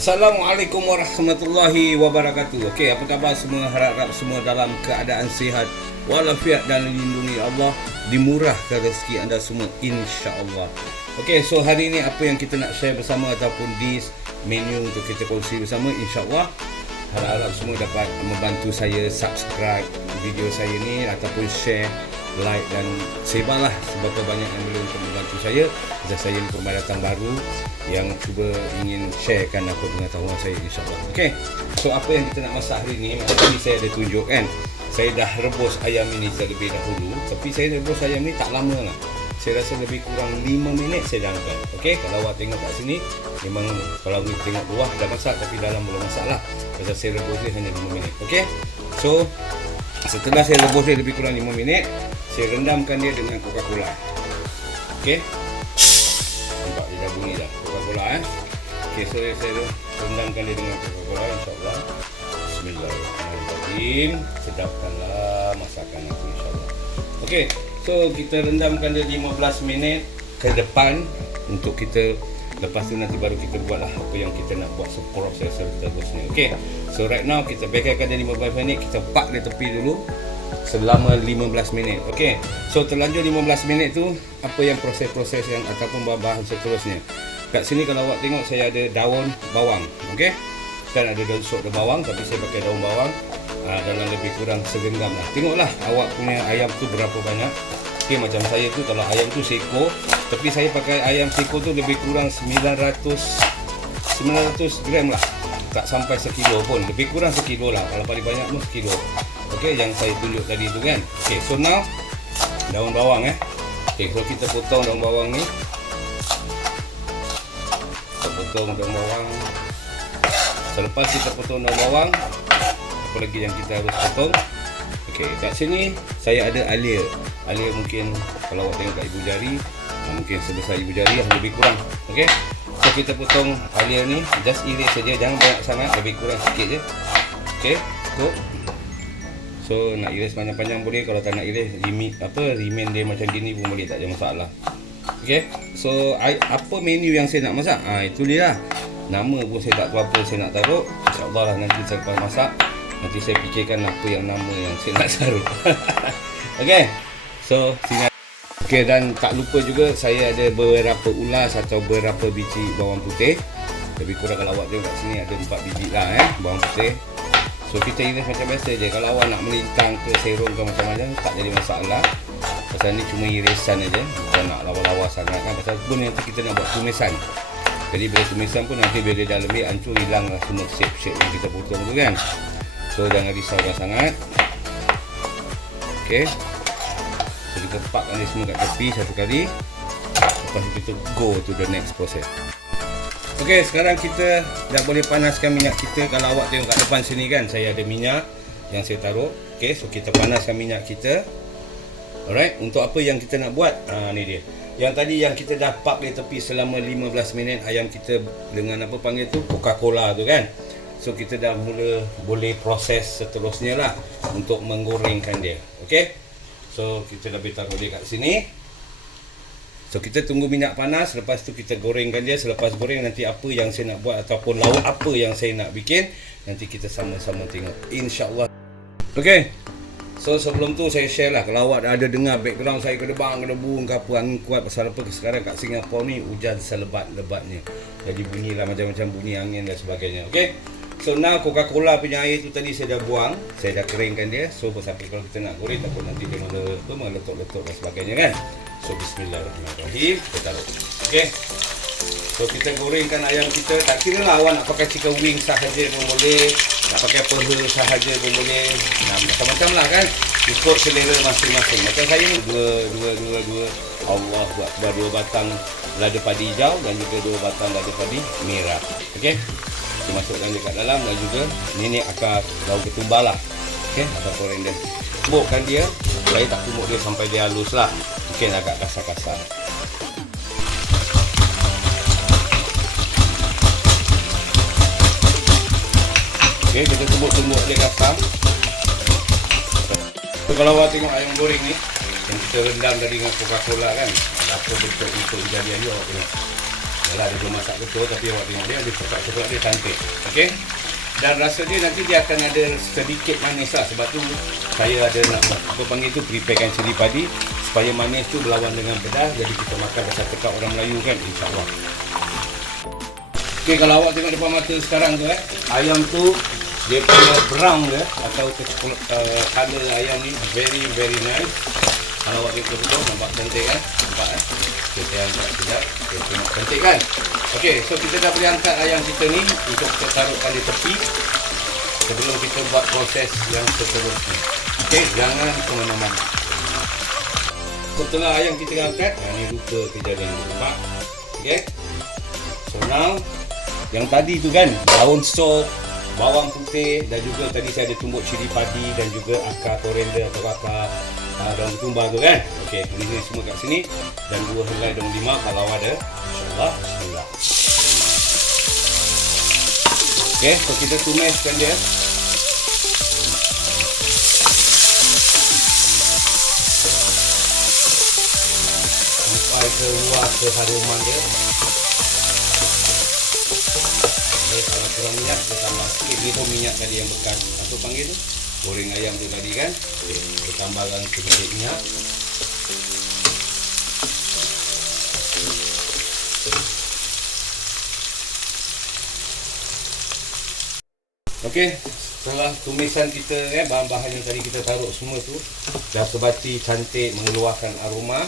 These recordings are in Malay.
Assalamualaikum warahmatullahi wabarakatuh. Okey, apa khabar semua? Harap semua dalam keadaan sihat walafiat dan dilindungi Allah, dimurahkan rezeki anda semua insya-Allah. Okey, so hari ini apa yang kita nak share bersama ataupun this menu untuk kita kongsi bersama insya-Allah. Harap semua dapat membantu saya subscribe video saya ni ataupun share, like dan sebarlah seberapa banyak yang boleh untuk membantu saya. Saya ni pendatang baru yang cuba ingin sharekan apa pengetahuan saya insya-Allah. Okey. So apa yang kita nak masak hari ni, macam tadi saya ada tunjuk kan. Saya dah rebus ayam ini terlebih dahulu, tapi saya rebus ayam ni tak lama lah. Saya rasa lebih kurang 5 minit saya dah angkat. Okey, kalau awak tengok kat sini memang kalau awak tengok luar dah masak tapi dalam belum masak lah. Pasal saya rebus dia hanya 5 minit. Okey. So setelah saya rebus dia lebih kurang 5 minit, saya rendamkan dia dengan Coca-Cola. Okey. Nampak dia dah bunyi dah Coca-Cola Okey, so saya rendamkan dia dengan Coca-Cola insya-Allah. Bismillahirrahmanirrahim. Sedapkanlah masakan aku insya-Allah. Okey, so kita rendamkan dia 15 minit ke depan untuk kita, lepas tu nanti baru kita buatlah apa yang kita nak buat proses seterusnya. Okey. So right now kita biarkan dia 15 minit, kita park dia tepi dulu selama 15 minit. Okey. So terlanjur 15 minit tu apa yang proses-proses yang ataupun bahan-bahan seterusnya. Kat sini kalau awak tengok saya ada daun bawang. Okey. Kan ada daun sop dan bawang tapi saya pakai daun bawang dalam lebih kurang segenggam lah. Tengoklah awak punya ayam tu berapa banyak. Okey, macam saya tu kalau ayam tu seekor, tapi saya pakai ayam seekor tu lebih kurang 900 gram lah. Tak sampai sekilo pun, lebih kurang sekilo lah. Kalau paling banyak pun sekilo. Okey, yang saya tunjuk tadi tu kan. Okey, so now daun bawang Okey, so kita potong daun bawang ni. Kita potong daun bawang. Selepas kita potong daun bawang, apa lagi yang kita harus potong? Okey, kat sini saya ada alia. Alia mungkin kalau awak tengok kat ibu jari, mungkin sebesar ibu jari lah lebih kurang. Okey. So kita potong alia ni, just iris saja, jangan banyak sangat, lebih kurang sikit je. Okey, cukup. So nak iris panjang-panjang boleh, kalau tak nak iris remain dia macam gini pun boleh, tak ada masalah. Okey. So apa menu yang saya nak masak? Itu dia lah. Nama pun saya tak tahu apa saya nak taruh. Insya-Allah lah nanti saya lepas masak, nanti saya fikirkan apa yang nama yang saya nak taruh. Okey. So sini. Okey, dan tak lupa juga saya ada beberapa ulas atau beberapa biji bawang putih. Lebih kurang kalau awak tengok kat sini ada 4 biji lah bawang putih. So kita iris macam biasa je. Kalau awak nak melintang ke serong ke macam-macam tak jadi masalah. Pasal ni cuma irisan aja, bukan nak lawa-lawa sangat kan. Pasal pun nanti kita nak buat tumisan. Jadi bila tumisan pun nanti bila dia dah lebih hancur, hilang lah semua shape-shape yang kita potong tu kan. So jangan risaukan sangat. Okey. So kita pakkan dia semua kat tepi satu kali. Lepas tu kita go to the next process. Okey, sekarang kita dah boleh panaskan minyak kita. Kalau awak tengok kat depan sini kan, saya ada minyak yang saya taruh. Okey, so kita panaskan minyak kita. Alright, untuk apa yang kita nak buat? Ni dia. Yang tadi yang kita dah park di tepi selama 15 minit ayam kita dengan apa panggil tu, Coca-Cola tu kan. So kita dah mula boleh proses seterusnya lah untuk menggorengkan dia. Okey. So kita dah taruh dia kat sini. So kita tunggu minyak panas, lepas tu kita gorengkan dia. Selepas goreng nanti apa yang saya nak buat ataupun lauk apa yang saya nak bikin, nanti kita sama-sama tengok insya-Allah. Okey. So sebelum tu saya share lah, kalau awak ada dengar background saya kedebang, kedebung ke apa, angin kuat pasal apa, sekarang kat Singapura ni hujan selebat-lebatnya. Jadi bunyilah macam-macam bunyi angin dan sebagainya. Okey. So now Coca-Cola punya air tu tadi saya dah buang, saya dah keringkan dia. So sampai kalau kita nak goreng takut nanti dia meletup-letup dan sebagainya kan. So bismillahirrahmanirrahim, kita taruh. Okey. So kita gorengkan ayam kita. Tak kira lah awak nak pakai chicken wing sahaja pun boleh, nak pakai peha sahaja pun boleh, macam-macam lah kan, ikut selera masing-masing. Macam saya ni dua Allah buat 2 batang lada padi hijau dan juga 2 batang lada padi merah. Okey, kita masukkan dia kat dalam dan juga ni akar daun ketumbar lah. Okey, akar goreng dia, tumbukkan dia. Saya tak tumbuk dia sampai dia halus lah, mungkin agak kasar-kasar. Okey, kita tumbuk-tumbuk dia kasar. So, kalau awak tengok ayam goreng ni yang kita rendam tadi dengan Coca-Cola kan, apa bentuk jadi ayam awak tengok. Yalah, dia belum masak betul, tapi awak tengok dia coklat-coklat dia cantik. Okey. Dan rasa dia nanti dia akan ada sedikit manis lah. Sebab tu saya ada nak apa panggil tu, preparekan cili padi supaya manis tu berlawan dengan pedas. Jadi kita makan rasa tekak orang Melayu kan, insyaAllah. Okey, kalau awak tengok depan mata sekarang tu ayam tu dia punya brown dia atau color ayam ni very nice. Kalau awak tengok betul, nampak cantik kan? Nampak kita angkat sekejap. Okay, tengok cantik kan? Okey, so kita dah boleh angkat ayam kita ni untuk kita taruhkan di tepi sebelum kita buat proses yang seterusnya. Okey, jangan ke mana-mana. Setelah ayam kita angkat, ni rupa kejadian ni, nampak? Okey. So now yang tadi tu kan, daun sop, bawang putih dan juga tadi saya ada tumbuk cili padi dan juga akar koriander atau akar daun ketumbar tu kan. Okey, ini semua kat sini dan 2 helai daun limau kalau ada. InsyaAllah. Bismillah. Okey, so kita tumiskan dia. Sampai keluar keharuman dia. Okay, kalau kurang minyak, kita tambah sikit. Ni pun minyak tadi yang bekas apa panggil tu, goreng ayam tu tadi kan. Okay, kita tambahkan sedikit minyak. Okey, setelah tumisan kita bahan-bahan yang tadi kita taruh semua tu dah sebati cantik mengeluarkan aroma.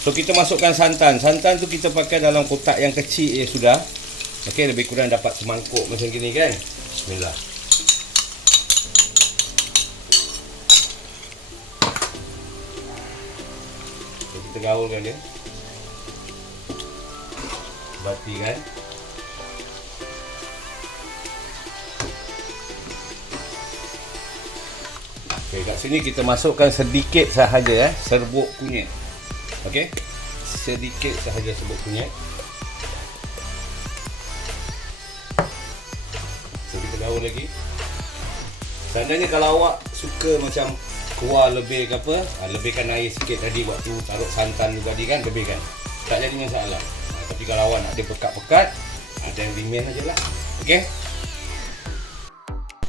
So kita masukkan santan. Santan tu kita pakai dalam kotak yang kecil sudah. Okey, lebih kurang dapat semangkuk macam gini kan. Bismillah. So, kita gaulkan dia. Bati kan. Okey, kat sini kita masukkan sedikit sahaja serbuk kunyit. Okey. Sedikit sahaja serbuk kunyit. Gaul lagi. Seandainya kalau awak suka macam kuah lebih ke apa, lebihkan air sikit tadi waktu taruh santan tu tadi kan, lebihkan. Tak jadi masalah. Tapi kalau awak nak dia pekat-pekat, dan remain aja lah. Okey.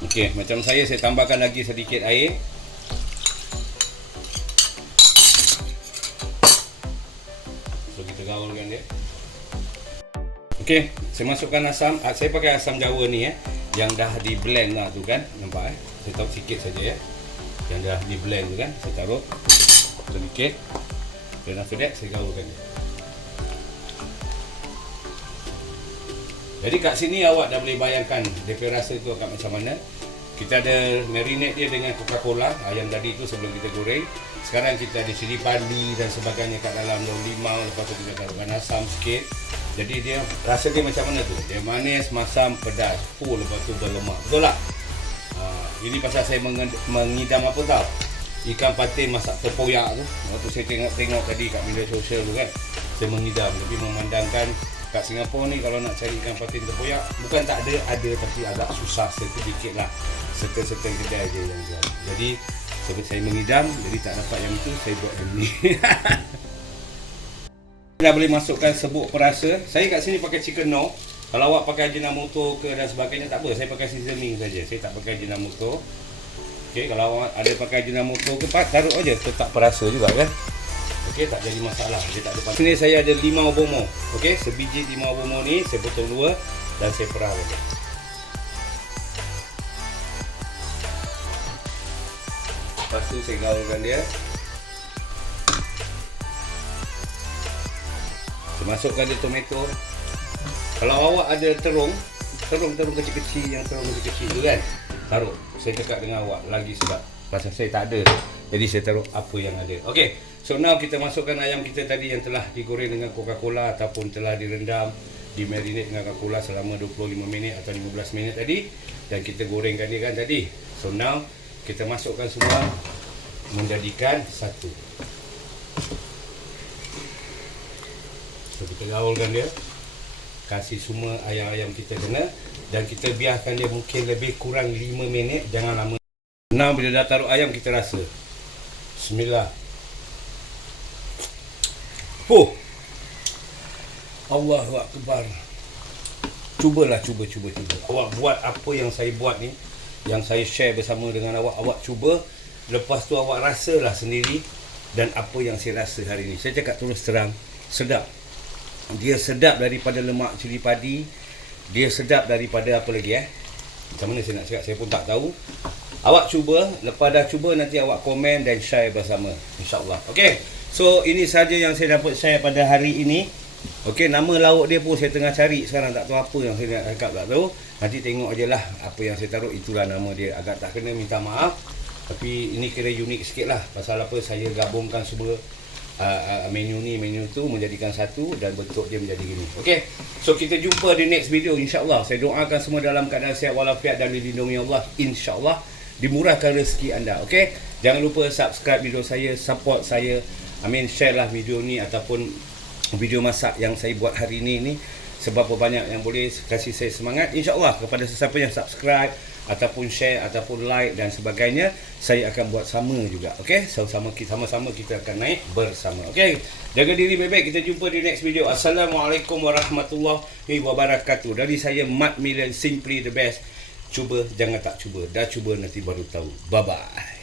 Okey, macam saya tambahkan lagi sedikit air. So kita gaulkan dia. Okey, saya masukkan asam. Saya pakai asam Jawa ni yang dah di blend lah tu kan, nampak saya taruh sikit saja yang dah di blend tu kan, saya taruh sedikit dan after that saya gaulkan dia. Jadi kat sini awak dah boleh bayangkan DP rasa tu akan macam mana. Kita ada marinate dia dengan Coca-Cola ayam tadi tu sebelum kita goreng. Sekarang kita ada cili padi dan sebagainya kat dalam, daun limau, lepas tu kita taruhkan asam sikit. Jadi dia rasa dia macam mana tu? Dia manis, masam, pedas, lepas tu berlemak. Betul tak? Ini pasal saya mengidam apa tau? Ikan patin masak tempoyak tu. Waktu saya tengok tadi kat media sosial tu kan, saya mengidam. Tapi memandangkan kat Singapura ni kalau nak cari ikan patin tempoyak, bukan tak ada, tapi agak susah sedikit lah. Serta-serta kedai je yang jual. Jadi sebab saya mengidam, jadi tak dapat yang itu, saya buat yang ni. Dah boleh masukkan serbuk perasa. Saya kat sini pakai chicken no. Kalau awak pakai Ajinomoto ke dan sebagainya tak apa, saya pakai seasoning saja. Saya tak pakai Ajinomoto. Okey, kalau awak ada pakai Ajinomoto ke taruh aja, tetap perasa juga kan. Okey, tak jadi masalah. Dia tak ada. Sini saya ada limau bomo. Okey, sebiji limau bomo ni saya potong 2 dan saya perah saja. Lepas tu saya gaulkan dia. Masukkan dia tomato. Kalau awak ada terung kecil-kecil yang terung kecil tu kan, taruh. Saya cakap dengan awak lagi sebab pasal saya tak ada. Jadi saya taruh apa yang ada. Okey. So now kita masukkan ayam kita tadi yang telah digoreng dengan Coca-Cola ataupun telah direndam, dimarinate dengan Coca-Cola selama 25 minit atau 15 minit tadi dan kita gorengkan dia kan tadi. So now kita masukkan semua menjadikan satu. So kita gaulkan dia, kasih semua ayam-ayam kita kena dan kita biarkan dia mungkin lebih kurang 5 minit, jangan lama. Nah, bila dah taruh ayam kita rasa. Bismillah. Allahu Akbar. Cubalah, cuba. Awak buat apa yang saya buat ni, yang saya share bersama dengan awak. Awak cuba, lepas tu awak rasalah sendiri. Dan apa yang saya rasa hari ni, saya cakap terus terang, sedap. Dia sedap daripada lemak cili padi. Dia sedap daripada apa lagi macam mana saya nak cakap, saya pun tak tahu. Awak cuba, lepas dah cuba nanti awak komen dan share bersama, insyaAllah. Okay, so ini saja yang saya dapat share pada hari ini. Okey, nama lauk dia pun saya tengah cari sekarang, tak tahu apa yang saya nak cakap, tak tahu. Nanti tengok je lah apa yang saya taruh, itulah nama dia. Agak tak kena, minta maaf. Tapi ini kira unik sikit lah. Pasal apa, saya gabungkan semua menu ni, menu tu menjadikan satu dan bentuk dia menjadi gini. Okey, so kita jumpa di next video insyaAllah. Saya doakan semua dalam keadaan sihat walafiat dan dilindungi Allah, insyaAllah. Dimurahkan rezeki anda. Okey, jangan lupa subscribe video saya, support saya. Share lah video ni ataupun video masak yang saya buat hari ini sebab banyak yang boleh kasih saya semangat, insyaAllah. Kepada sesiapa yang subscribe ataupun share ataupun like dan sebagainya, saya akan buat sama juga. Okey, sama-sama kita akan naik bersama. Okey, jaga diri baik-baik. Kita jumpa di next video. Assalamualaikum warahmatullahi wabarakatuh. Dari saya Mat Million, simply the best. Cuba, jangan tak cuba. Dah cuba nanti baru tahu. Bye bye.